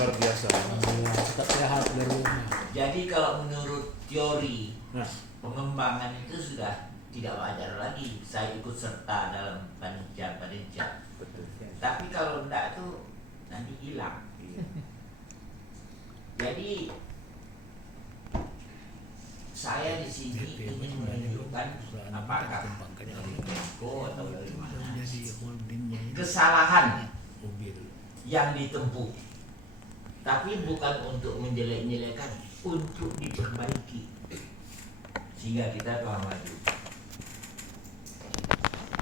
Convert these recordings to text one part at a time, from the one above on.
luar biasa. Tetap sehat di rumah. Jadi kalau menurut teori Nah, pengembangan itu sudah tidak wajar lagi saya ikut serta dalam panitia. betul. Tapi kalau enggak tuh nanti hilang. Jadi saya di sini ingin menunjukkan apakah dari Menko atau dari mana kesalahan yang ditempuh, tapi bukan untuk menjelek-jelekan, untuk diperbaiki sehingga kita telah maju.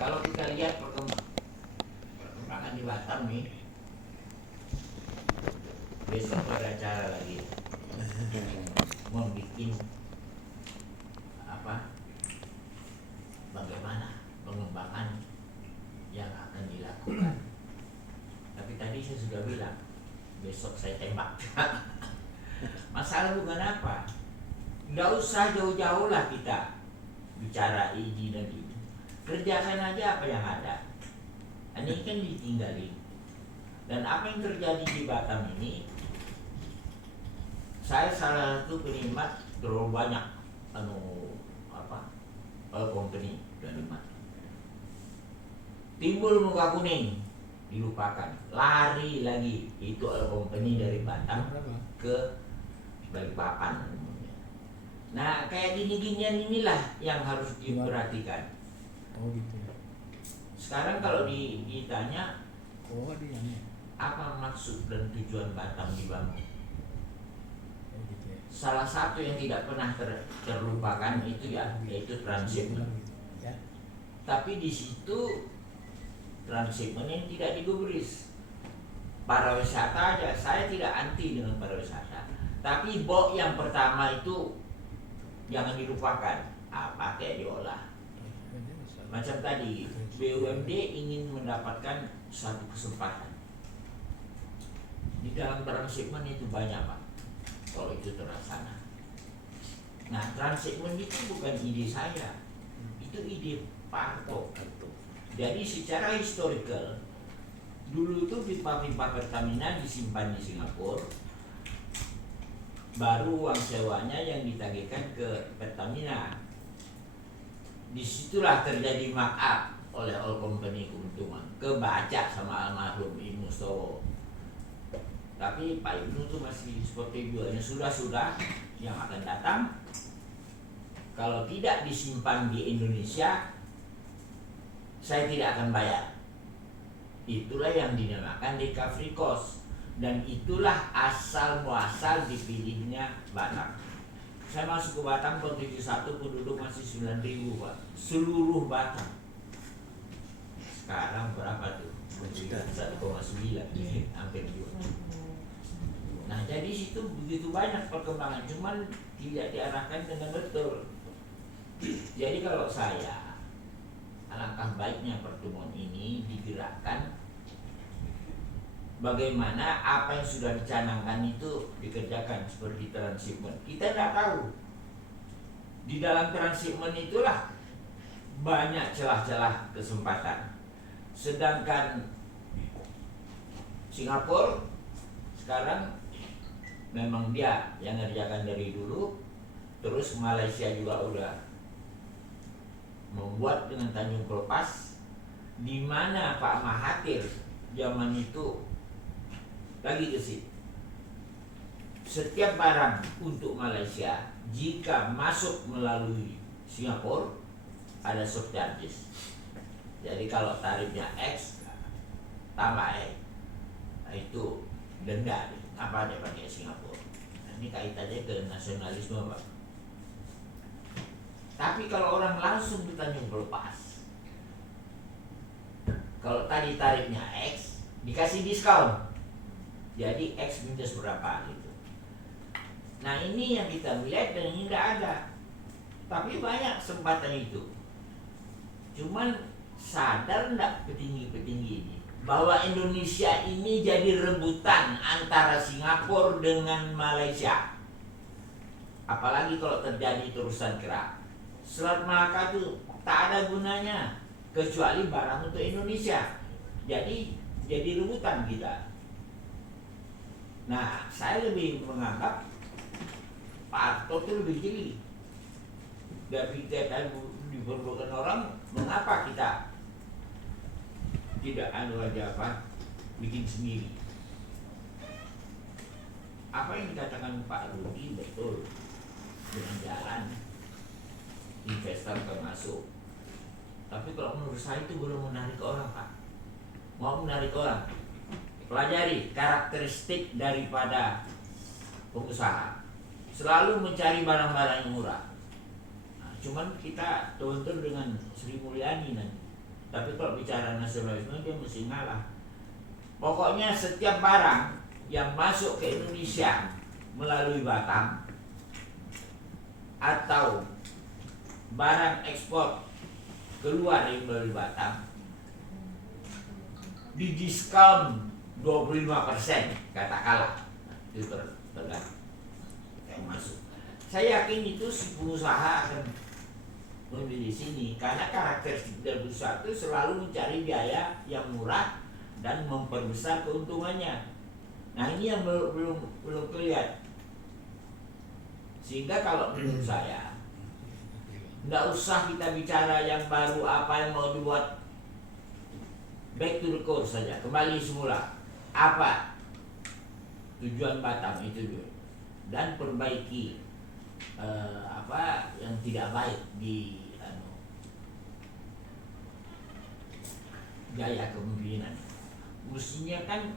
Kalau kita lihat perkembangan di Batam nih, besok ada acara lagi membuat bagaimana pengembangan yang akan dilakukan. Tapi tadi saya sudah bilang besok saya tembak. Masalah bukan apa, nggak usah jauh-jauh lah kita bicara ini dan itu, kerjakan aja apa yang ada. Ini kan ditinggalin. Dan apa yang terjadi di Batam ini, saya salah satu penikmat terlalu banyak company dan timbul muka kuning, dilupakan, lari lagi itu company dari Batam ke Balikpapan. Nah kayak gini-ginian inilah yang harus diperhatikan. Oh gitu ya. Sekarang kalau ditanya Dia. apa maksud dan tujuan Batam dibangun, Gitu ya. salah satu yang tidak pernah terlupakan itu yaitu transshipment. Ya. Tapi di situ transshipment ini tidak digubris. Para wisata aja, saya tidak anti dengan para wisata. Tapi bok yang pertama itu jangan dilupakan, pakai diolah. Macam tadi, BUMD ingin mendapatkan suatu kesempatan. Di dalam transshipment itu banyak Pak, kalau itu terlaksana. Nah transshipment itu bukan ide saya, itu ide Parto. Jadi secara historical, dulu itu pipa-pipa Pertamina disimpan di Singapura, baru uang sewanya yang ditagihkan ke Pertamina. Disitulah terjadi markup oleh all company keuntungan, kebaca sama almarhum Ibnu Mustowo. Tapi Pak Ibnu itu masih seperti jualnya sudah yang akan datang. Kalau tidak disimpan di Indonesia, saya tidak akan bayar. Itulah yang dinamakan recovery cost, dan itulah asal muasal dipilihnya Batam. Saya masuk ke Batam tahun 71 penduduk masih 9.000 Pak, seluruh Batam. Sekarang berapa tuh? 1,9, hampir 2. Nah jadi situ begitu banyak perkembangan, cuman tidak diarahkan dengan betul. Jadi kalau saya, alangkah baiknya pertemuan ini digerakkan bagaimana apa yang sudah dicanangkan itu dikerjakan seperti transshipment. Kita tidak tahu di dalam transshipment itulah banyak celah-celah kesempatan. Sedangkan Singapura sekarang memang dia yang ngerjakan dari dulu, terus Malaysia juga udah membuat dengan Tanjung Pelepas, di mana Pak Mahathir zaman itu lagi gesit. Setiap barang untuk Malaysia jika masuk melalui Singapura ada surcharges. Jadi kalau tarifnya X tambah X, itu denda. Apa dia pakai Singapura? Nah, ini kaitannya ke nasionalisme Pak. Tapi kalau orang langsung di Tanjung Pelepas, kalau tadi tarifnya X, dikasih diskon, jadi X minus berapa gitu. Nah ini yang kita melihat dan ini tidak ada. Tapi banyak kesempatan itu. Cuman sadar enggak petinggi-petinggi ini bahwa Indonesia ini jadi rebutan antara Singapura dengan Malaysia. Apalagi kalau terjadi terusan kerak. Selat Malaka itu tak ada gunanya kecuali barang untuk Indonesia. Jadi rebutan kita. Nah, saya lebih menganggap Pak Harto itu lebih jeli. Dari kita diperlukan orang, mengapa kita tidak bikin sendiri? Apa yang dikatakan Pak Rudi betul, dengan jalan investor termasuk. Tapi kalau menurut saya itu belum menarik orang, Pak. Mau menarik orang, pelajari karakteristik daripada pengusaha. Selalu mencari barang-barang yang murah. Nah, cuman kita tuntun dengan Sri Mulyani nanti. Tapi kalau bicara nasionalisme dia mesti ngalah. Pokoknya setiap barang yang masuk ke Indonesia melalui Batam atau barang ekspor keluar dari melalui Batam didiskon 25% katakanlah, itu tergantung yang masuk. Saya yakin itu si pengusaha akan memilih sini karena karakteristik dari usaha itu selalu mencari biaya yang murah dan memperbesar keuntungannya. Nah, ini yang belum kelihatan. Sehingga kalau menurut saya tidak usah kita bicara yang baru apa yang mau dibuat, back to the core saja, kembali semula. Apa tujuan Batam itu dulu, dan perbaiki apa yang tidak baik di gaya kepemimpinan. Mestinya kan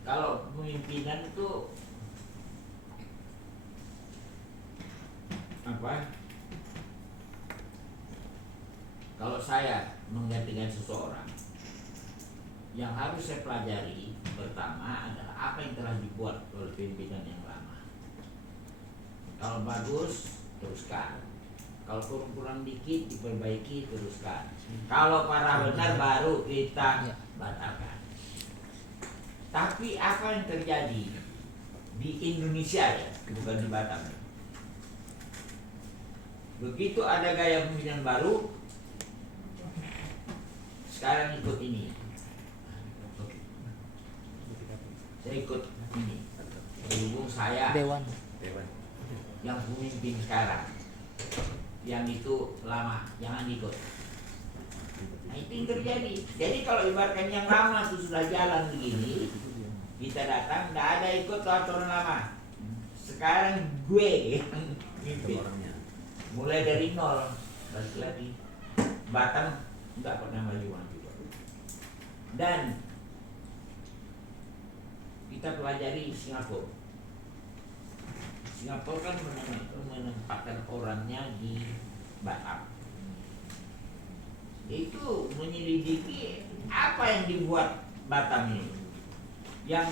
kalau pemimpinan itu apa? Kalau saya menggantikan seseorang, yang harus saya pelajari pertama adalah apa yang telah dibuat oleh pimpinan yang lama. Kalau bagus, teruskan. Kalau kurang dikit, diperbaiki, teruskan. Kalau parah benar, baru kita batalkan. Tapi apa yang terjadi di Indonesia ya, bukan di Batam. Begitu ada gaya pemimpinan baru, sekarang ikut ini. Saya ikut ini. Berhubung saya Dewan yang pemimpin sekarang, yang itu lama, jangan ikut. Nah, itu yang terjadi. Jadi kalau ibaratkan yang lama itu sudah jalan begini, kita datang, tidak ada ikut aturan lama. Sekarang gue yang mimpin. Mulai dari nol, balik lagi. Batam tidak pernah maju-maju. Dan kita pelajari Singapura. Singapura kan menempatkan orangnya di Batam. Itu menyelidiki apa yang dibuat Batam ini, yang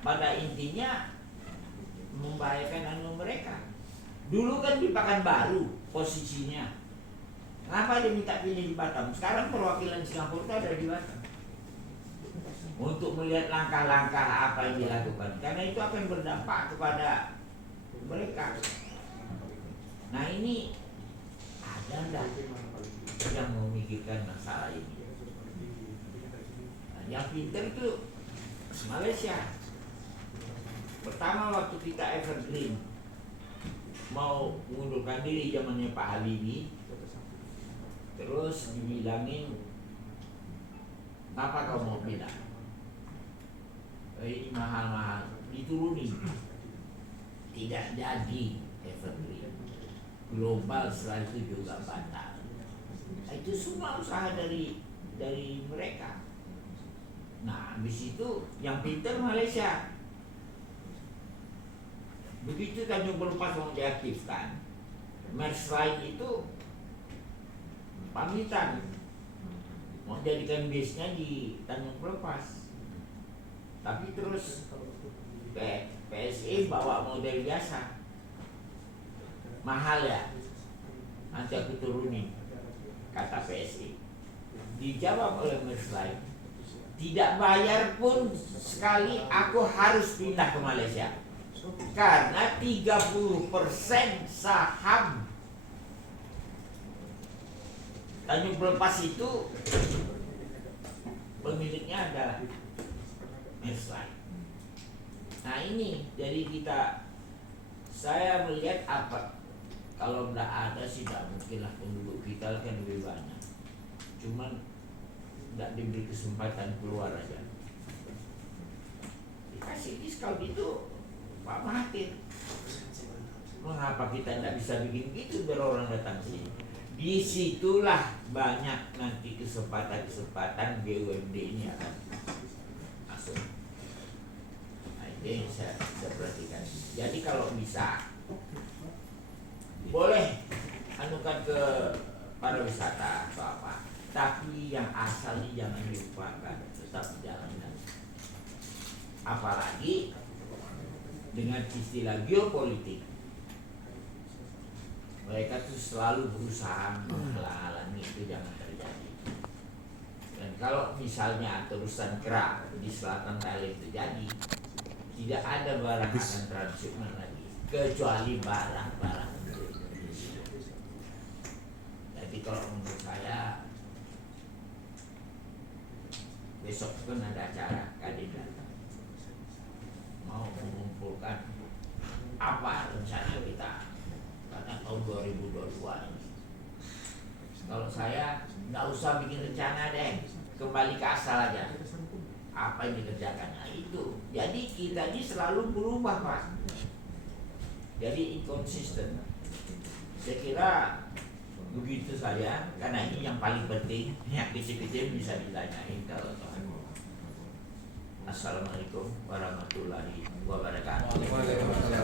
pada intinya membahayakan mereka. Dulu kan di Pekanbaru posisinya. Kenapa dia minta pilih di Batam? Sekarang perwakilan Singapura itu ada di Batam. Untuk melihat langkah-langkah apa yang dilakukan. Karena itu akan berdampak kepada mereka. Nah, ini ada enggak yang memikirkan masalah ini? Nah, yang pintar itu Malaysia. Pertama waktu kita Evergreen mau mengundurkan diri zamannya Pak Habibie, terus dibilangin, apa kau mau pindah? Ini mahal-mahal, diturunin. Tidak jadi Evergreen. Global setelah itu juga batal. Nah, itu semua usaha dari mereka. Nah, habis itu yang pintar Malaysia. Begitu Tanjung Pelepas mau diaktifkan, Maersk Line itu pamitan mau jadikan base-nya di Tanjung Pelepas. Tapi terus PSI bawa model biasa, mahal ya, nanti aku turunin, kata PSI. Dijawab oleh Maersk Line, tidak bayar pun sekali, aku harus pindah ke Malaysia karena 30% saham Tanjung Pelepas itu pemiliknya adalah Maersk Line. Nah ini jadi saya melihat apa, kalau tidak ada sih tidak mungkin lah, penduduk kita kan lebih banyak, cuman tidak diberi kesempatan keluar aja. Dikasih diskon itu Pak Mahathir, mengapa kita tidak bisa bikin gitu biar orang datang sini? Disitulah banyak nanti kesempatan BUMD ini akan masuk. Nah, ini saya perhatikan. Jadi kalau bisa boleh anukan ke pariwisata atau apa, tapi yang asalnya jangan dilupakan, tetap dijalankan. Apalagi dengan istilah geopolitik, mereka tuh selalu berusaha menghalang-halangi itu jangan terjadi. Dan kalau misalnya terusan kerak di selatan Thailand terjadi, tidak ada barang akan transshipment lagi kecuali barang-barang untuk Indonesia. Jadi kalau menurut saya besok kan ada acara Kadin datang, mau mengumpulkan apa rencana kita karena tahun 2022 ini. Kalau saya nggak usah bikin rencana deh, kembali ke asal aja. Apa yang dikerjakan? Nah, itu. Jadi kita ini selalu berubah, Pak. Jadi inconsistent. Saya kira begitu saja, karena ini yang paling penting. Yang kecil-kecil bisa ditanyain kalau Tuhan. Assalamualaikum warahmatullahi wabarakatuh.